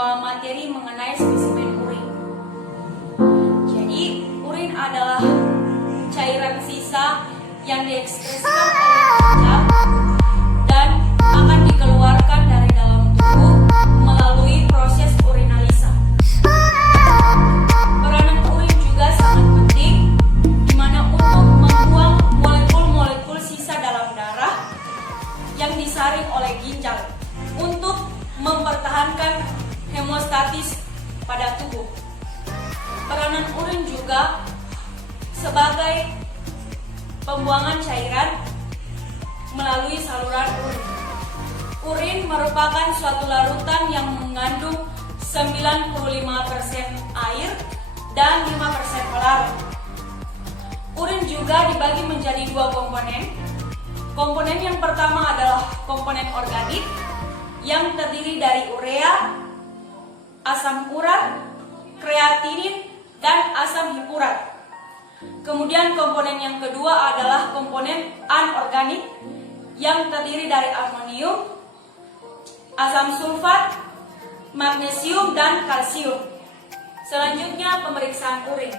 membawa materi mengenai spesimen urin. Jadi, urin adalah cairan sisa yang diekspresikan oleh ginjal dan akan dikeluarkan dari dalam tubuh melalui proses urinalisa. Peranan urin juga sangat penting, di mana untuk membuang molekul-molekul sisa dalam darah yang disaring oleh ginjal untuk mempertahankan hemostatis pada tubuh. Peranan urin juga sebagai pembuangan cairan melalui saluran urin. Urin merupakan suatu larutan yang mengandung 95% air dan 5% pelarut. Urin juga dibagi menjadi dua komponen. Komponen yang pertama adalah komponen organik yang terdiri dari urea, asam urat, kreatinin, dan asam hipurat. Kemudian komponen yang kedua adalah komponen anorganik yang terdiri dari amonium, asam sulfat, magnesium, dan kalsium. Selanjutnya pemeriksaan urin.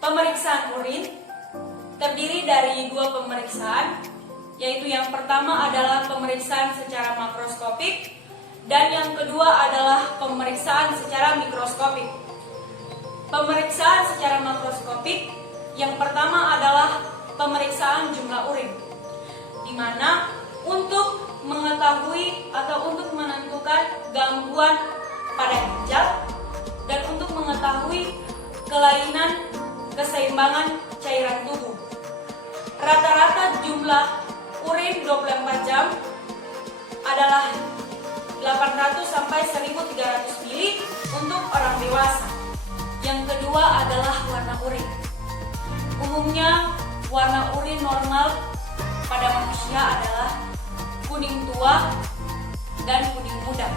Pemeriksaan urin terdiri dari dua pemeriksaan, yaitu yang pertama adalah pemeriksaan secara makroskopik dan yang kedua adalah pemeriksaan secara mikroskopik. Pemeriksaan secara makroskopik yang pertama adalah pemeriksaan jumlah urin, di mana untuk mengetahui atau untuk menentukan gangguan pada ginjal dan untuk mengetahui kelainan keseimbangan cairan tubuh. Rata-rata jumlah urin 24 jam adalah 800 sampai 1300 mili untuk orang dewasa. Yang kedua adalah warna urin. Umumnya warna urin normal pada manusia adalah kuning tua dan kuning muda,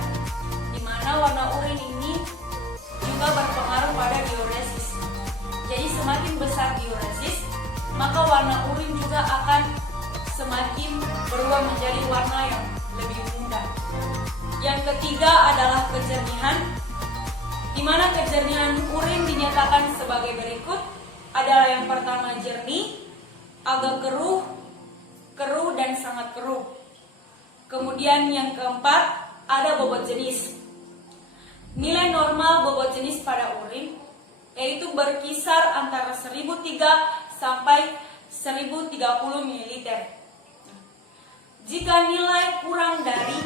di mana warna urin ini juga berpengaruh pada diuresis. Jadi semakin besar diuresis, maka warna urin juga akan semakin berubah menjadi warna yang lebih muda. Yang ketiga adalah kejernihan, di mana kejernihan urin dinyatakan sebagai berikut. Adalah yang pertama jernih, agak keruh dan sangat keruh. Kemudian yang keempat ada bobot jenis. Nilai normal bobot jenis pada urin yaitu berkisar antara 1003 sampai 1030 ml. Jika nilai kurang dari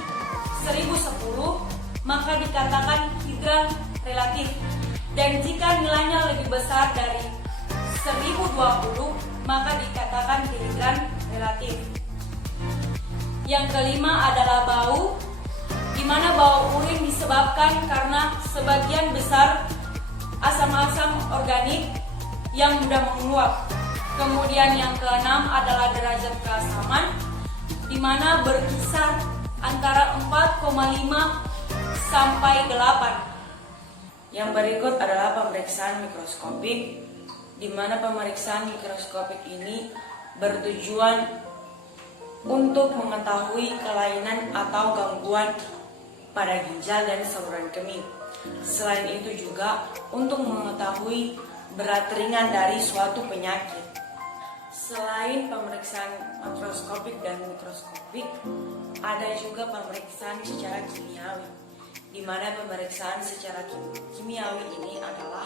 1010 maka dikatakan hidran relatif, dan jika nilainya lebih besar dari 1020 maka dikatakan dihidran relatif. Yang kelima adalah bau, di mana bau urin disebabkan karena sebagian besar asam-asam organik yang mudah menguap. Kemudian yang keenam adalah derajat keasaman, di mana berkisar antara 4,5 sampai 8. Yang berikut adalah pemeriksaan mikroskopik, di mana pemeriksaan mikroskopik ini bertujuan untuk mengetahui kelainan atau gangguan pada ginjal dan saluran kemih. Selain itu juga untuk mengetahui berat ringan dari suatu penyakit. Selain pemeriksaan makroskopik dan mikroskopik, ada juga pemeriksaan secara kimiawi, di mana pemeriksaan secara kimiawi ini adalah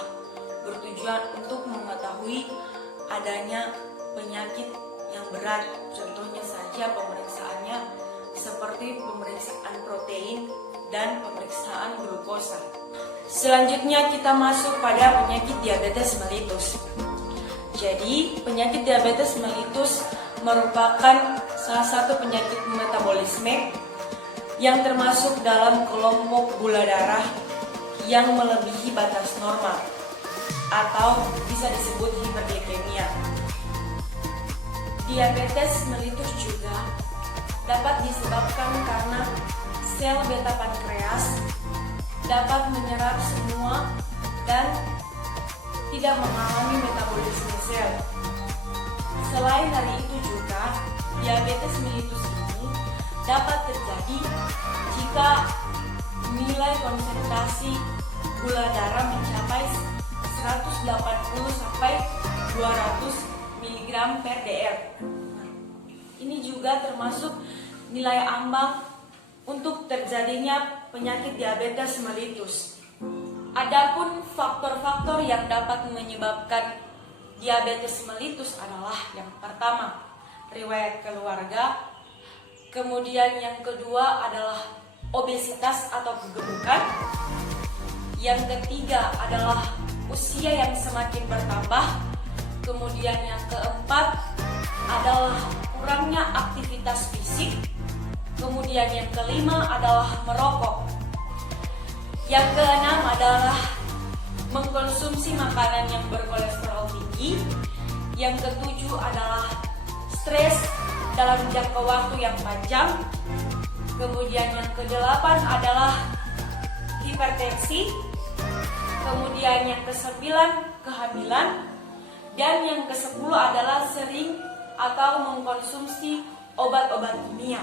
bertujuan untuk mengetahui adanya penyakit yang berat. Contohnya saja pemeriksaannya seperti pemeriksaan protein dan pemeriksaan glukosa. Selanjutnya kita masuk pada penyakit diabetes mellitus. Jadi penyakit diabetes mellitus merupakan salah satu penyakit metabolisme yang termasuk dalam kelompok gula darah yang melebihi batas normal atau bisa disebut hiperglikemia. Diabetes mellitus juga dapat disebabkan karena sel beta pankreas dapat menyerap semua dan tidak mengalami metabolisme sel. Selain dari itu juga, diabetes mellitus ini dapat terjadi jika nilai konsentrasi gula darah mencapai 180 sampai 200 mg per dl. Ini juga termasuk nilai ambang untuk terjadinya penyakit diabetes mellitus. Adapun faktor-faktor yang dapat menyebabkan diabetes mellitus adalah yang pertama, riwayat keluarga. Kemudian yang kedua adalah obesitas atau kegemukan. Yang ketiga adalah usia yang semakin bertambah. Kemudian yang keempat adalah kurangnya aktivitas fisik. Kemudian yang kelima adalah merokok. Yang keenam adalah mengkonsumsi makanan yang berkolesterol tinggi. Yang ketujuh adalah stres dalam jangka waktu yang panjang. Kemudian yang kedelapan adalah hipertensi. Kemudian yang kesembilan kehamilan. Dan yang ke-10 adalah sering atau mengkonsumsi obat-obat kimia.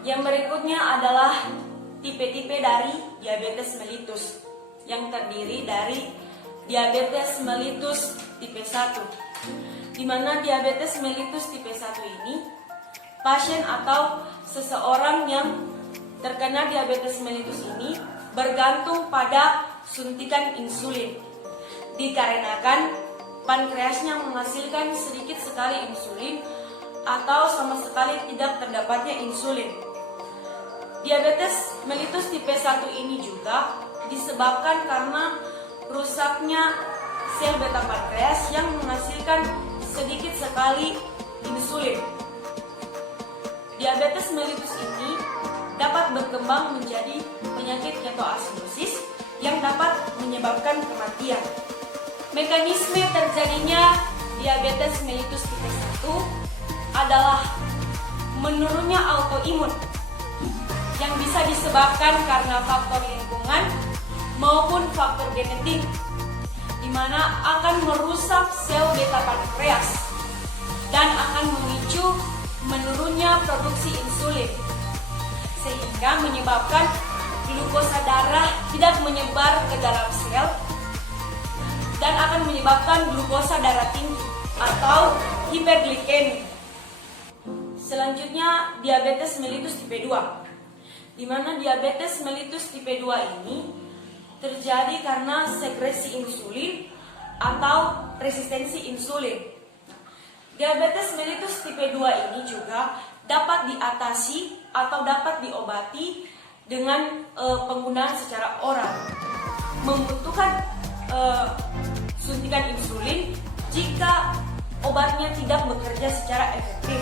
Yang berikutnya adalah tipe-tipe dari diabetes mellitus, yang terdiri dari diabetes mellitus tipe 1, di mana diabetes mellitus tipe 1 ini pasien atau seseorang yang terkena diabetes mellitus ini bergantung pada suntikan insulin, dikarenakan pankreasnya menghasilkan sedikit sekali insulin atau sama sekali tidak terdapatnya insulin. Diabetes mellitus tipe 1 ini juga disebabkan karena rusaknya sel beta pankreas yang menghasilkan sedikit sekali insulin. Diabetes mellitus ini dapat berkembang menjadi penyakit ketoasidosis yang dapat menyebabkan kematian. Mekanisme terjadinya diabetes mellitus tipe 1 adalah menurunnya autoimun yang bisa disebabkan karena faktor lingkungan maupun faktor genetik, di mana akan merusak sel beta pankreas dan akan memicu menurunnya produksi insulin, sehingga menyebabkan glukosa darah tidak menyebar ke dalam sel dan akan menyebabkan glukosa darah tinggi atau hiperglikemi. Selanjutnya diabetes mellitus tipe 2, di mana diabetes mellitus tipe 2 ini terjadi karena sekresi insulin atau resistensi insulin. Diabetes mellitus tipe 2 ini juga dapat diatasi atau dapat diobati dengan penggunaan secara oral. Membutuhkan suntikan insulin jika obatnya tidak bekerja secara efektif.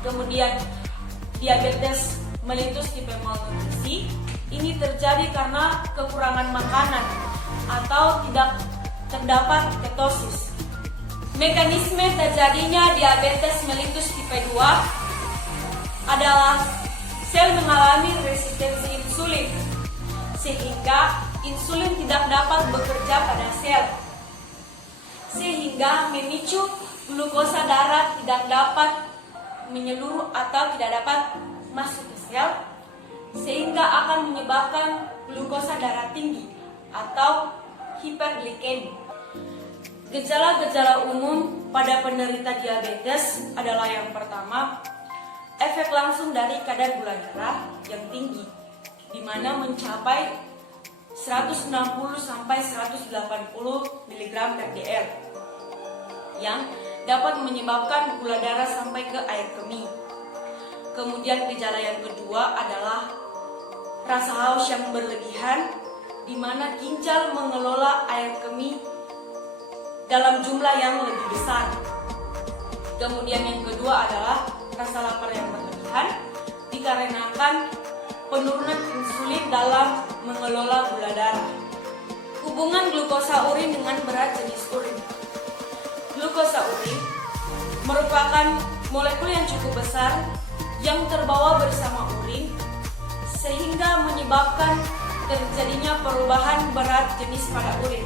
Kemudian diabetes mellitus tipe malnutrisi ini terjadi karena kekurangan makanan atau tidak terdapat ketosis. Mekanisme terjadinya diabetes mellitus tipe 2 adalah sel mengalami resistensi insulin, sehingga insulin tidak dapat bekerja pada sel, sehingga memicu glukosa darah tidak dapat menyeluruh atau tidak dapat masuk ke sel, sehingga akan menyebabkan glukosa darah tinggi atau hiperglikemi. Gejala-gejala umum pada penderita diabetes adalah yang pertama, efek langsung dari kadar gula darah yang tinggi, di mana mencapai 160 sampai 180 mg per dl, yang dapat menyebabkan gula darah sampai ke air kemih. Kemudian gejala yang kedua adalah rasa haus yang berlebihan, di mana ginjal mengelola air kemih dalam jumlah yang lebih besar. Kemudian yang kedua adalah rasa lapar yang berlebihan, dikarenakan penurunan insulin dalam mengelola gula darah. Hubungan glukosa urin dengan berat jenis urin. Glukosa urin merupakan molekul yang cukup besar yang terbawa bersama urin, sehingga menyebabkan terjadinya perubahan berat jenis pada urin.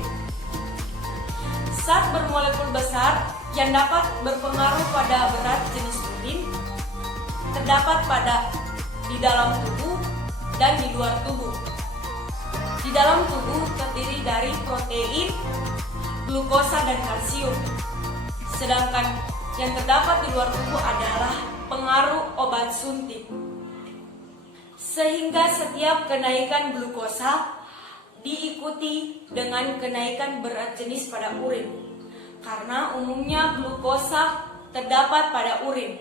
Zat bermolekul besar yang dapat berpengaruh pada berat jenis urin terdapat di dalam tubuh dan di luar tubuh. Di dalam tubuh terdiri dari protein, glukosa, dan kalsium. Sedangkan yang terdapat di luar tubuh adalah pengaruh obat suntik. Sehingga setiap kenaikan glukosa diikuti dengan kenaikan berat jenis pada urin. Karena umumnya glukosa terdapat pada urin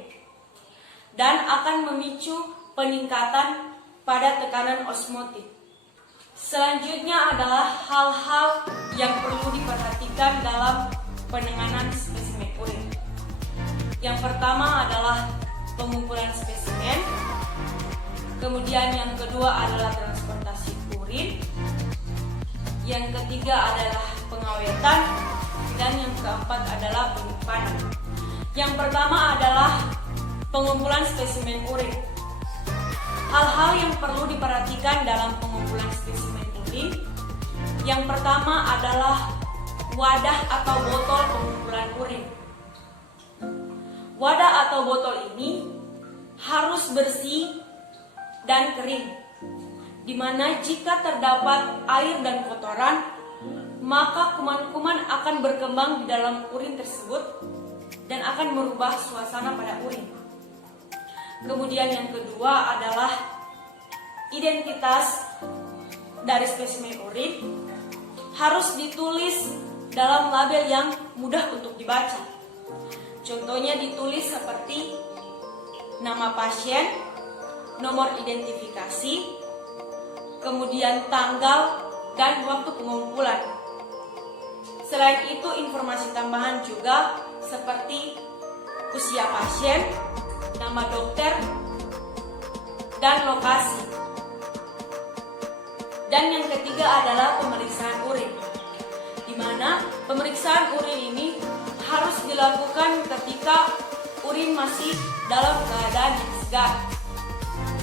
dan akan memicu peningkatan pada tekanan osmotik. Selanjutnya adalah hal-hal yang perlu diperhatikan dalam penanganan spesimen urin. Yang pertama adalah pengumpulan spesimen, kemudian yang kedua adalah transportasi urin, yang ketiga adalah pengawetan, dan yang keempat adalah penyimpanan. Yang pertama adalah pengumpulan spesimen urin. Hal-hal yang perlu diperhatikan dalam pengumpulan spesimen urin. Yang pertama adalah wadah atau botol pengumpulan urin. Wadah atau botol ini harus bersih dan kering, di mana jika terdapat air dan kotoran, maka kuman-kuman akan berkembang di dalam urin tersebut dan akan merubah suasana pada urin. Kemudian yang kedua adalah identitas dari spesimen urin harus ditulis dalam label yang mudah untuk dibaca. Contohnya ditulis seperti nama pasien, nomor identifikasi, kemudian tanggal dan waktu pengumpulan. Selain itu, informasi tambahan juga seperti usia pasien, nama dokter, dan lokasi. Dan yang ketiga adalah pemeriksaan urin, di mana pemeriksaan urin ini harus dilakukan ketika urin masih dalam keadaan yang segar.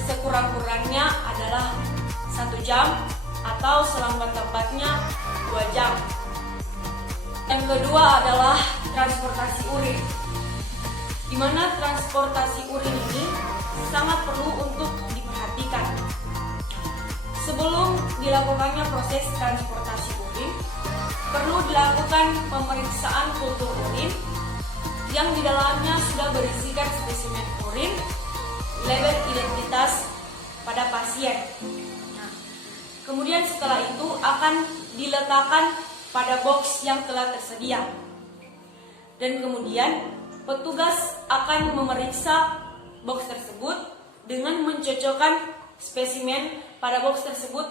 Sekurang-kurangnya adalah 1 jam atau selambat-lambatnya 2 jam. Yang kedua adalah transportasi urin, di mana transportasi urin ini sangat perlu untuk diperhatikan. Sebelum dilakukannya proses transportasi urin, perlu dilakukan pemeriksaan kultur urin yang di dalamnya sudah berisikan spesimen urin, label identitas pada pasien. Nah, kemudian setelah itu akan diletakkan pada box yang telah tersedia. Dan kemudian petugas akan memeriksa box tersebut dengan mencocokkan spesimen pada box tersebut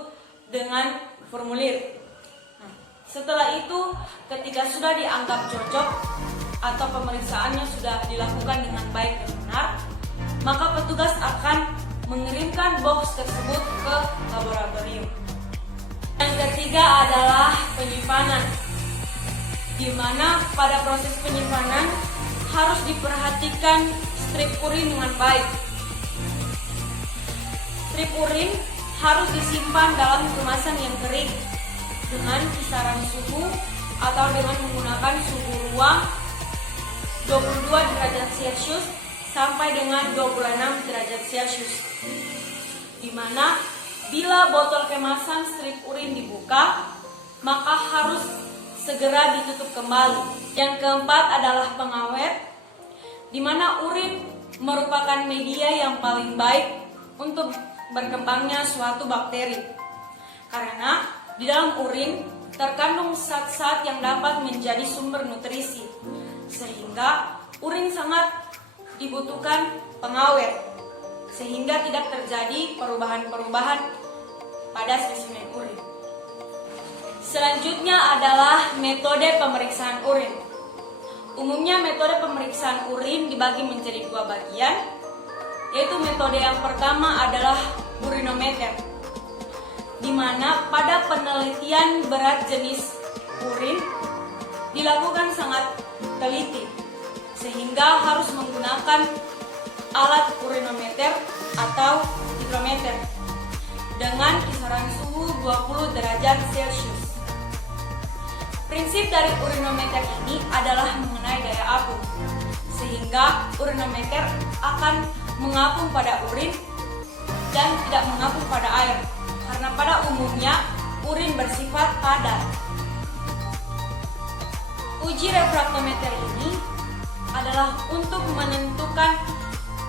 dengan formulir. Nah, setelah itu ketika sudah dianggap cocok atau pemeriksaannya sudah dilakukan dengan baik dan benar, maka petugas akan mengirimkan box tersebut ke laboratorium. Yang ketiga adalah penyimpanan, di mana pada proses penyimpanan harus diperhatikan strip urin dengan baik. Strip urin harus disimpan dalam kemasan yang kering dengan kisaran suhu atau dengan menggunakan suhu ruang 22 derajat Celcius sampai dengan 26 derajat Celcius. Di mana bila botol kemasan strip urin dibuka, maka harus segera ditutup kembali. Yang keempat adalah pengawet, di mana urin merupakan media yang paling baik untuk berkembangnya suatu bakteri. Karena di dalam urin terkandung zat-zat yang dapat menjadi sumber nutrisi, sehingga urin sangat dibutuhkan pengawet, sehingga tidak terjadi perubahan-perubahan pada spesimen urin. Selanjutnya adalah metode pemeriksaan urin. Umumnya metode pemeriksaan urin dibagi menjadi 2 bagian, yaitu metode yang pertama adalah urinometer, di mana pada penelitian berat jenis urin dilakukan sangat teliti, sehingga harus menggunakan alat urinometer atau hidrometer dengan kisaran suhu 20 derajat Celcius. Prinsip dari urinometer ini adalah mengenai daya apung, sehingga urinometer akan mengapung pada urin dan tidak mengapung pada air, karena pada umumnya urin bersifat padat. Uji refraktometer ini adalah untuk menentukan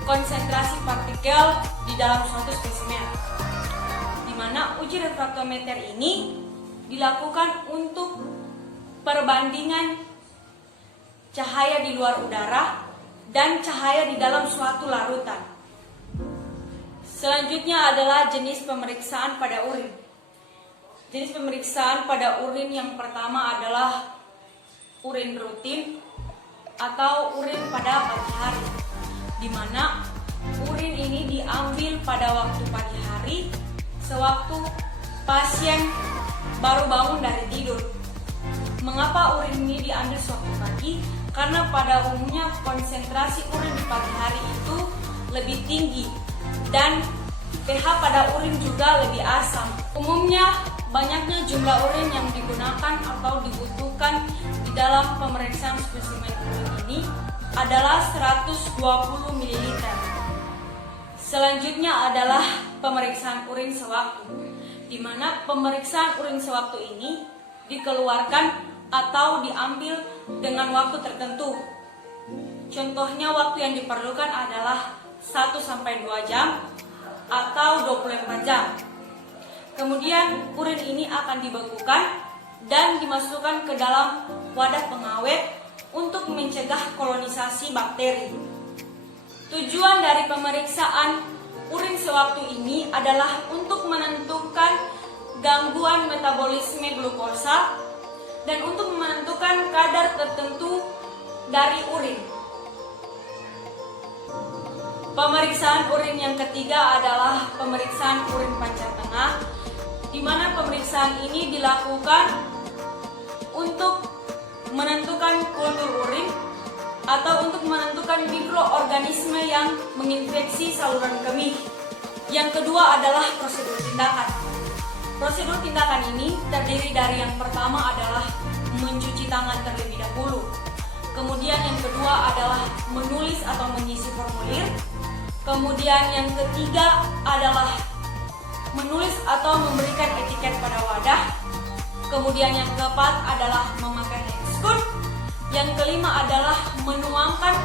konsentrasi partikel di dalam suatu spesimen, di mana uji refraktometer ini dilakukan untuk perbandingan cahaya di luar udara dan cahaya di dalam suatu larutan. Selanjutnya adalah jenis pemeriksaan pada urin. Jenis pemeriksaan pada urin yang pertama adalah urin rutin atau urin pada pagi hari, di mana urin ini diambil pada waktu pagi hari sewaktu pasien baru bangun dari tidur. Mengapa urin ini diambil sewaktu pagi? Karena pada umumnya konsentrasi urin di pagi hari itu lebih tinggi dan pH pada urin juga lebih asam. Umumnya banyaknya jumlah urin yang digunakan atau dibutuhkan di dalam pemeriksaan spesimen urin ini adalah 120 ml. Selanjutnya adalah pemeriksaan urin sewaktu, di mana pemeriksaan urin sewaktu ini dikeluarkan atau diambil dengan waktu tertentu. Contohnya waktu yang diperlukan adalah 1-2 jam atau 24 jam. Kemudian urin ini akan dibekukan dan dimasukkan ke dalam wadah pengawet untuk mencegah kolonisasi bakteri. Tujuan dari pemeriksaan urin sewaktu ini adalah untuk menentukan gangguan metabolisme glukosa dan untuk menentukan kadar tertentu dari urin. Pemeriksaan urin yang ketiga adalah pemeriksaan urin pancar tengah, di mana pemeriksaan ini dilakukan untuk menentukan kultur urin atau untuk menentukan mikroorganisme yang menginfeksi saluran kemih. Yang kedua adalah prosedur tindakan. Prosedur tindakan ini terdiri dari yang pertama adalah mencuci tangan terlebih dahulu. Kemudian yang kedua adalah menulis atau mengisi formulir. Kemudian yang ketiga adalah menulis atau memberikan etiket pada wadah. Kemudian yang keempat adalah memakai handscoon. Yang kelima adalah menuangkan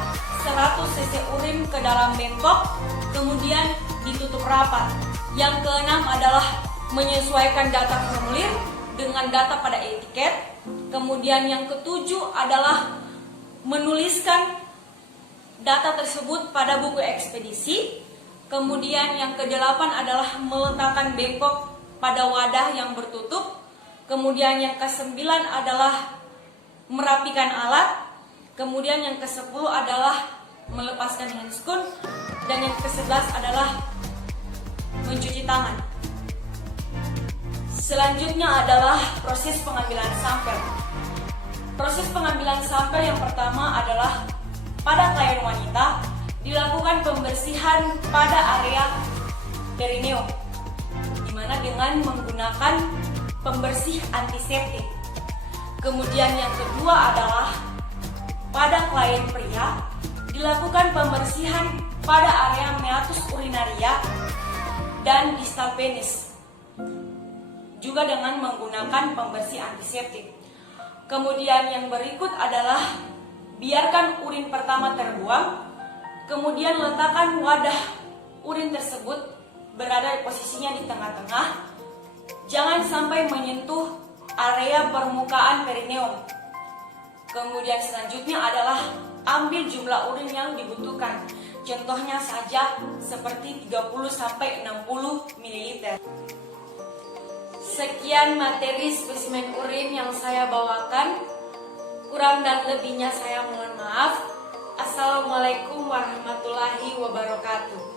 100 cc urin ke dalam bengkok, kemudian ditutup rapat. Yang keenam adalah menyesuaikan data formulir dengan data pada etiket. Kemudian yang ketujuh adalah menuliskan data tersebut pada buku ekspedisi. Kemudian yang kedelapan adalah meletakkan bengkok pada wadah yang bertutup. Kemudian yang kesembilan adalah merapikan alat. Kemudian yang kesepuluh adalah melepaskan handscoon. Dan yang kesebelas adalah mencuci tangan. Selanjutnya adalah proses pengambilan sampel. Proses pengambilan sampel yang pertama adalah pada klien wanita dilakukan pembersihan pada area perineum, di mana dengan menggunakan pembersih antiseptik. Kemudian yang kedua adalah pada klien pria dilakukan pembersihan pada area meatus urinaria dan distal penis, juga dengan menggunakan pembersih antiseptik. Kemudian yang berikut adalah biarkan urin pertama terbuang, kemudian letakkan wadah urin tersebut berada posisinya di tengah-tengah. Jangan sampai menyentuh area permukaan perineum. Kemudian selanjutnya adalah ambil jumlah urin yang dibutuhkan. Contohnya saja seperti 30-60 ml. Sekian materi spesimen urin yang saya bawakan. Kurang dan lebihnya saya mohon maaf. Assalamualaikum warahmatullahi wabarakatuh.